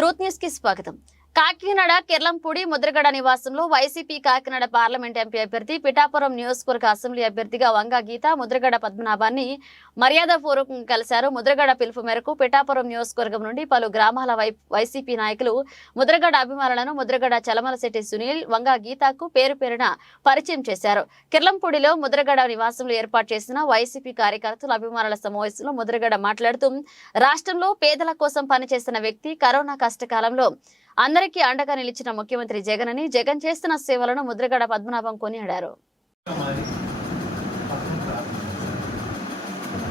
Truth news కి స్వాగతం కాకినాడ కిర్లంపూడి ముద్రగడ నివాసంలో వైసీపీ కాకినాడ పార్లమెంట్ ఎంపీ అభ్యర్థి పిఠాపురం నియోజకవర్గ అసెంబ్లీ అభ్యర్థిగా వంగా గీత ముద్రగడ పద్మనాభాన్ని మర్యాదపూర్వకంగా కలిశారు. ముద్రగడ పిలుపు మేరకు పిఠాపురం నియోజకవర్గం నుండి పలు గ్రామాల వై వైసీపీ నాయకులు ముద్రగడ అభిమానులను ముద్రగడ చలమలశెట్టి సునీల్ వంగా గీతకు పేరు పేరున పరిచయం చేశారు. కిర్లంపూడిలో ముద్రగడ నివాసంలో ఏర్పాటు చేసిన వైసీపీ కార్యకర్తలు అభిమానుల సమావేశంలో ముద్రగడ మాట్లాడుతూ రాష్ట్రంలో పేదల కోసం పనిచేస్తున్న వ్యక్తి కరోనా కష్టకాలంలో అందరికీ అండగా నిలిచిన ముఖ్యమంత్రి జగన్ అని జగన్ చేస్తున్న సేవలను ముద్రగడ పద్మనాభం కొనియాడారు.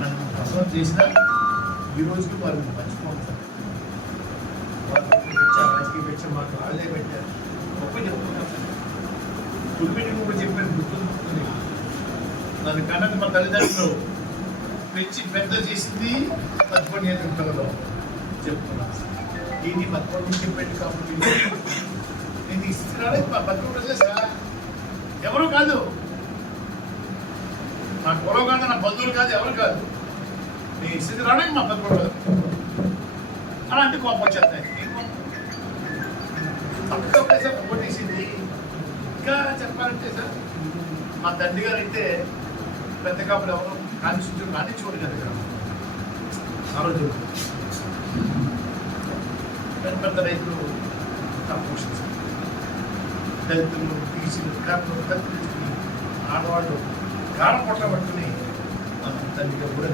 నన్ను ఈ రోజుకి మర్చిపోతారు రాజకీయ మాకు వాళ్ళే పెట్టారు గొప్ప చెప్పుకుంటారు గుర్తుంది కన్నది మా తల్లిదండ్రులు పెంచి పెద్ద చేసింది మర్చిపోయి పిల్లలు చెప్తున్నాను దీన్ని మర్చిపోయి చెప్పండి కాబట్టి. నేను ఇస్తున్నాడే మా బతుకు చేసా ఎవరు కాదు? నా కులం కాదు నా బంధువులు కాదు ఎవరు కాదు? నేను స్థితి రావడానికి మా పెద్ద కాదు అలాంటి కోపం వచ్చేస్తాయి. పక్కన ఒకటేసారి ఓటేసింది ఇంకా చెప్పాలంటే సార్ మా తండ్రి గారు అయితే పెద్ద కాపులు ఎవరు కానిచ్చుంటారు కానిచ్చుకోడు కదా. ఇక్కడ ఆ పెద్ద పెద్ద రైతులు పోషించారు దళితులు బీసీలు కార్మికులు దళితులు ఆడవాళ్ళు కారం పొట్ల పట్టుకుని మన తండ్రి కూడా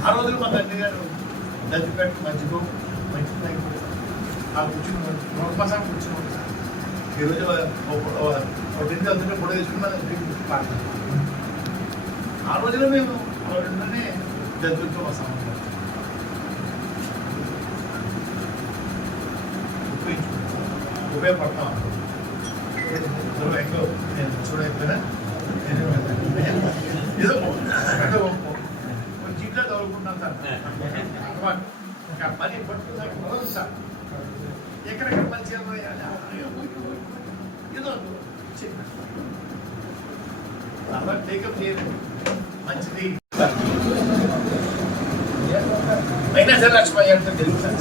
ఆ రోజులు మా తండ్రి గారు దళితపేట మధ్యలో మంచి నాయకుడు ఆ కూర్చుని నోట్పాసం కూర్చుని ఈరోజు ఒకటి అందులో కూడా వేసుకున్న ఆ రోజులో మేము ఆవిడనే దళితులతో వస్తాము ఉపయోగపడతాం. ఎక్కడో నేను చూడకపోయినా ఏదో చదువుకుంటాను సార్. ఇంకా పని పట్టుకుందాక మొదలు సార్. ఎక్కడెక్కడ పని చేయాలి ఏదో అలా టేకప్ చేయలేదు మంచిది. అయినా సరే లక్ష్మయ్య అంటే తెలుగు సార్.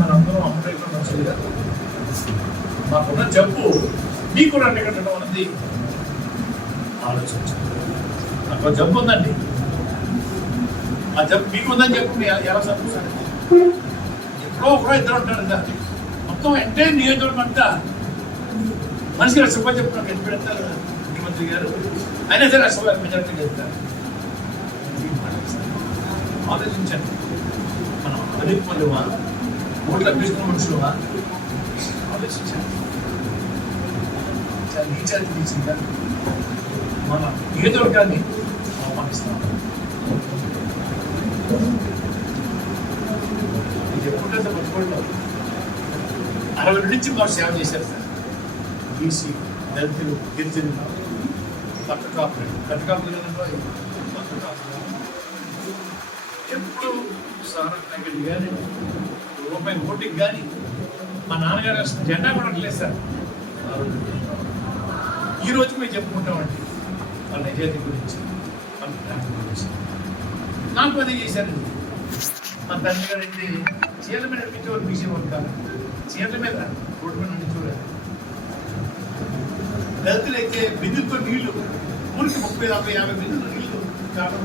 మనందరం అమ్మటం మంచిది కదా. మాకున్న జబ్బు మీకు రెండు కట్టడం అన్నది ఆలోచించండి. నాకు జబ్బు ఉందండి. ఆ జబ్బు మీకు ఉందని చెప్పు ఎలా చదువుతారు ఎప్పుడో ఒకడో ఇద్దరు ఉంటారు దాన్ని మొత్తం ఎంటైర్ నియోజకవర్గం అంతా మనిషికి లక్ష చెప్తున్నారు ఎన్ని పెడతారు ముఖ్యమంత్రి గారు? అయినా సరే లక్ష రూపాయలు మెజార్టీ వెళ్తారు ఆలోచించండి మనం అవినీతి పనులువా ఓట్ల అభ్యర్థుల మనుషులువా ఆలోచించండి చాలా నీచానికి తీసిందా మన నియోజకవర్గాన్ని అవమానిస్తాం ఇది ఎప్పుడైతే బతుకోవడం అరవై నుంచి మాకు సేవ చేశారు సార్ బీసీ దళితులు గిరిజనులు పక్క కాపులు పక్క కాపులు పక్క కాపులు ఎప్పుడు సారథ్యం కానీ రూపాయి ఓటికి కానీ మా నాన్నగారు జెండా కూడా లేదు సార్. ఈ రోజు మేము చెప్పుకుంటామండి వాళ్ళ నిజాయితీ గురించి వాళ్ళ ప్రేమ గురించి. నాకు అది చేశారు. మా తండ్రి గారు అయితే చీరల మీద నడిపించేవారు బీసీ వర్క్ కాదు. చీరల మీద రోడ్డు మీద నడిచేవారు దళితులు అయితే బిందులతో నీళ్ళు ఊరికి ముప్పై నలభై యాభై బిందులు నీళ్ళు కావడం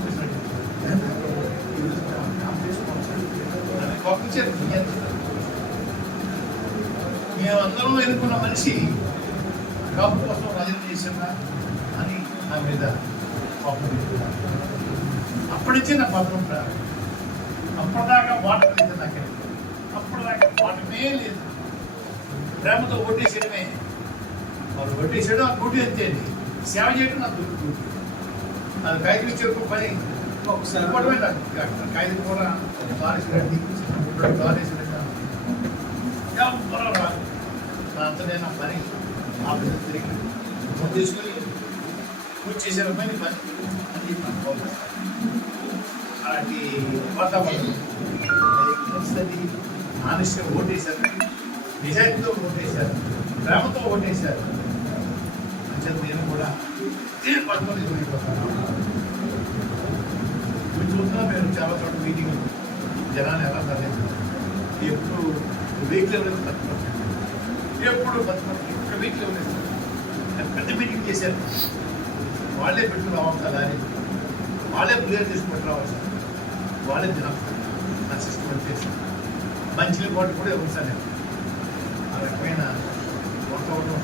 పంపించారు మేమందరం ఎన్నుకున్న మనిషి కాపు కోసం రాజీనామా చేశారా అని నా మీద కోపం పెట్టుకున్నాను. అప్పటి నుంచి నా పత్రం ప్రారంభం అప్పటిదాకా వాటర్ లేదు నాకు. అప్పటిదాకా వాటమే లేదు. ప్రేమతో ఓటేసేయడమే. వాళ్ళు ఓటేసేయడం ఆ డ్యూటీ అంతే అండి. సేవ చేయడం నా డ్యూటీ. అది కాగితం చెరుకు పని. ఒకసారి ఇవ్వడమే నాకు కాగితం కూడా బారేసినట్టు బారేసినట్టు ఎవరు రాదు. నా పని ఆఫీస్ తిరిగి ఫోన్ తీసుకుని పూజ చేసిన పని పని. అది అలాంటి వాతావరణం. వస్తుంది మానసిక ఓటేశారు. నిజాయితీతో ఓటేశారు. ప్రేమతో ఓటేశారు. అంటే నేను కూడా నేను పట్టుకొని వెళ్ళిపోతాను మీరు చూస్తున్నా మేము చాలా చోట్ల మీటింగ్ జనాన్ని ఎలా తరలేదు ఎప్పుడు వెహికల్ తక్కువ ఎప్పుడు బతుకుతారు ఒక్క వెహికల్ ఎవరైతే పెద్ద మీటింగ్ చేశారు. వాళ్ళే పెట్టుకుని రావాలి కదా అని వాళ్ళే క్లియర్ చేసుకుంటూ రావాలి సార్ వాళ్ళే తినస్తారు నా సిస్టమ్ వచ్చేసి మంచి పాటు కూడా ఇవ్వండి సార్ నేను ఆ రకమైన వర్క్ అవ్వడం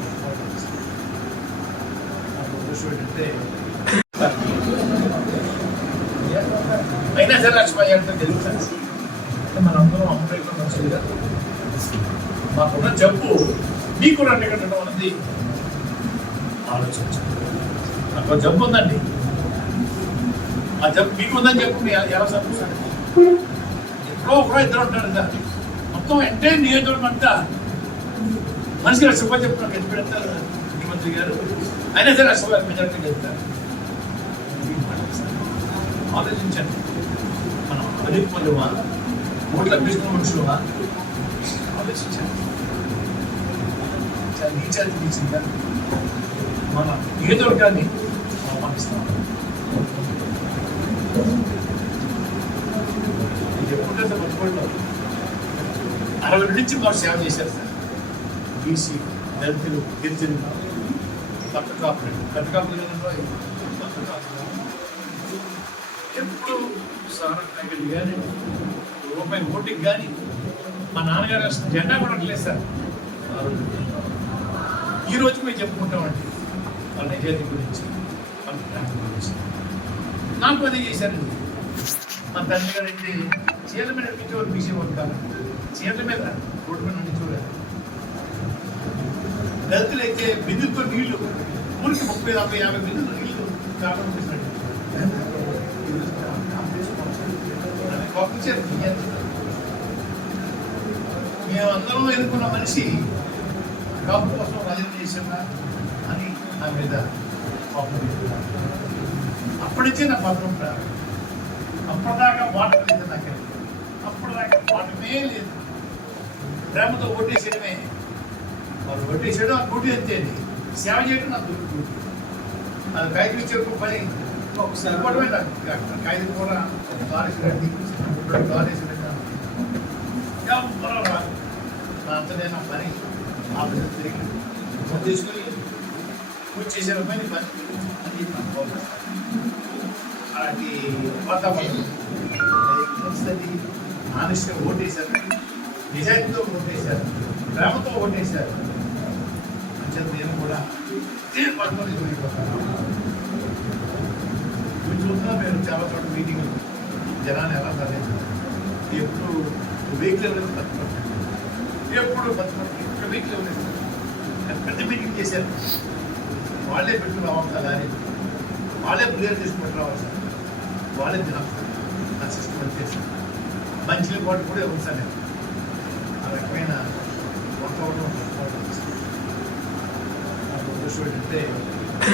అయినా సరే లక్ష్మయ్య మనందరం అమ్మకం మంచిది మాకున్న జబ్బు మీకు రెండు కట్టడం అనేది ఆలోచించండి. నాకు జబ్బు ఉందండి. ఆ జబ్బు మీకు ఉందని చెప్పు ఎలా- ఎలా సంతోషాన్ని ఎప్పుడో ఒకరో ఇద్దరు ఉంటారు కదా. మొత్తం ఎంటైర్ నియోజకవర్గం అంతా మనిషికి లక్ష రూపాయలు చెప్పు నాకు ఎత్తి పెడతారు ముఖ్యమంత్రి గారు. అయినా సరే లక్ష రూపాయలు మెజార్టీ వెళ్తారు ఆలోచించండి. మనం అధిక పొందువా ఓట్ల కృష్ణ మనుషులు ఆలోచించాలి చాలా నీచాలు తీసిందా మన కానీ అవమానిస్తాం ఎప్పుడైతే బతుకోవడం అరవై నుంచి మాకు సేవ చేశారు సార్. బీసీ దళితులు గిరిజనులు కొత్త కాపులు. కొత్త కాపులు కొత్త కాపులు. ఎప్పుడు సారా ప్యాకెట్ కానీ రూపాయి ఓటింగ్ కానీ మా నాన్నగారు జెండా కూడా లేదు సార్. ఈరోజు ఈ రోజు మేము చెప్పుకుంటామండి. వాళ్ళ నిజాయితీ గురించి వాళ్ళ గురించి. నాకు అదే చేశారండి. మా తండ్రి గారు అయితే చీరల మీద నడిపించేవారు తీసేవారు కాదు. చీరల మీద రోడ్డు మీద నడిచేవారు దళితులు అయితే బిందుతో నీళ్ళు ఊరికి ముప్పై నలభై యాభై బిందులు నీళ్ళు కారణం మేమందరం ఎన్నుకున్న మనిషి కాపు కోసం రాజీనామా చేశారా అని నా మీద కోపం పెట్టుకున్నాడు. అప్పటి నుంచే నా పత్రం ప్రారంభం అప్పటిదాకా వాటర్ లేదు నాకు. అప్పటిదాకా వాటమే లేదు. ప్రేమతో ఓటేసేయడమే. వాళ్ళు ఓటేసాడు ఆ డ్యూటీ అంతేది సేవ చేయడం నా డ్యూటీ అది ఇచ్చే ఒక పని. ఒకసారి ఇవ్వడమే నాకు కాగితం. కూడా కాలేసి కాలేసి ఎవరో రాదు పని ఆ తిరిగి తీసుకుని పూజ చేసే పని పని అని అలాంటి వాతావరణం అది ఆనిష్గా ఓటేశారు నిజాయితీతో ఓటేశారు ప్రేమతో ఓటేశారు నేను కూడా నేను పట్టుకొని మీరు చూస్తున్నా మీరు చాలా చోట మీటింగ్ జనాన్ని ఎలా తరలేదు ఎప్పుడు వెహికల్ ఎవరైతే బతుకుతారు ఎప్పుడు బతుకుతారు ఒక్క వెహికల్ ఎవరైతే పెద్ద మీటింగ్ చేశారు? వాళ్ళే పెట్టుకుని రావాలి సార్ అని వాళ్ళే క్లియర్ చేసుకుంటూ రావాలి సార్ వాళ్ళే తినస్తారు నా సిస్టమ్ వచ్చేసి మంచి పాటు కూడా ఉంది సార్ నేను ఆ రకమైన వర్క్ అవ్వడం నాకు ఉద్దేశం ఏంటంటే